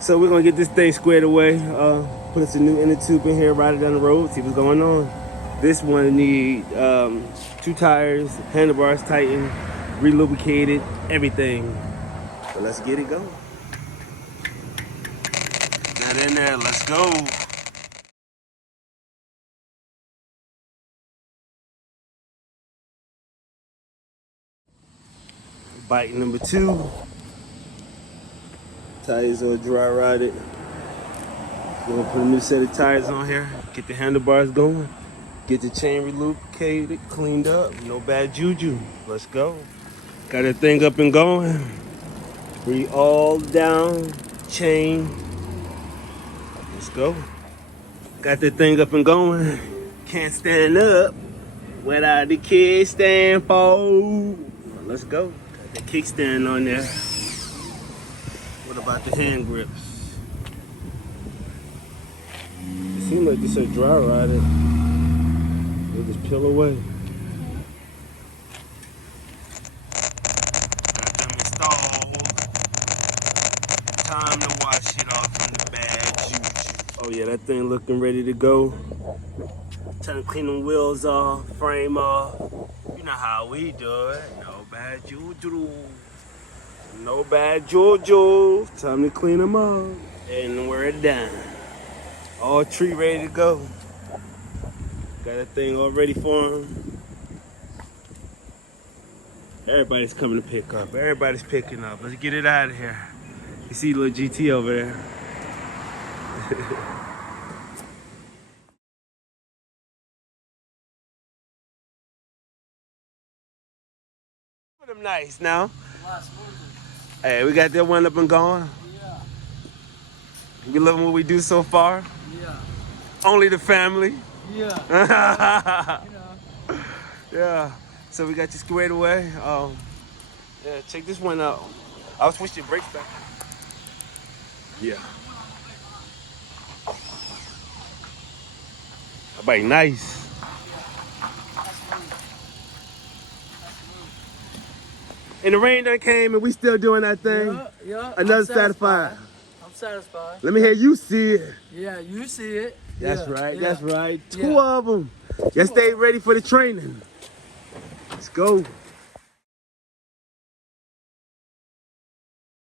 So we're gonna get this thing squared away. Put us a new inner tube in here, ride it down the road, see what's going on. This one need 2 tires, handlebars tightened, relubricated, everything. So let's get it going. Got in there, let's go. Bike number 2. Tires are dry rotted. We're gonna put a new set of tires on here, get the handlebars going, get the chain relubricated, cleaned up, no bad juju. Let's go. Got that thing up and going. We all down, chain. Let's go. Got that thing up and going. Can't stand up without the kickstand for. Let's go. Got the kickstand on there. What about the hand grips? It seems like this is dry rotted. They just peel away. Got them installed. Time to wash it off from the bad juju. Oh yeah, that thing looking ready to go. Time to clean them wheels off, frame off. You know how we do it. No bad juju. No bad juju. Time to clean them up. And we're done. All tree ready to go. Got that thing all ready for them. Everybody's coming to pick up. Everybody's picking up. Let's get it out of here. You see little GT over there. Put them nice now. Hey, we got that one up and going. Yeah. We loving what we do so far. Yeah. Only the family. Yeah. You know. Yeah. So we got you squared away. Yeah, check this one out. I'll switch your brakes back. Yeah. That bike nice. And the rain done came and we still doing that thing. Yeah. Another satisfied. I'm satisfied. Let me hear you see it. Yeah, you see it. That's Yeah, right, yeah. that's right. Two of them. Just stay ready for the training. Let's go.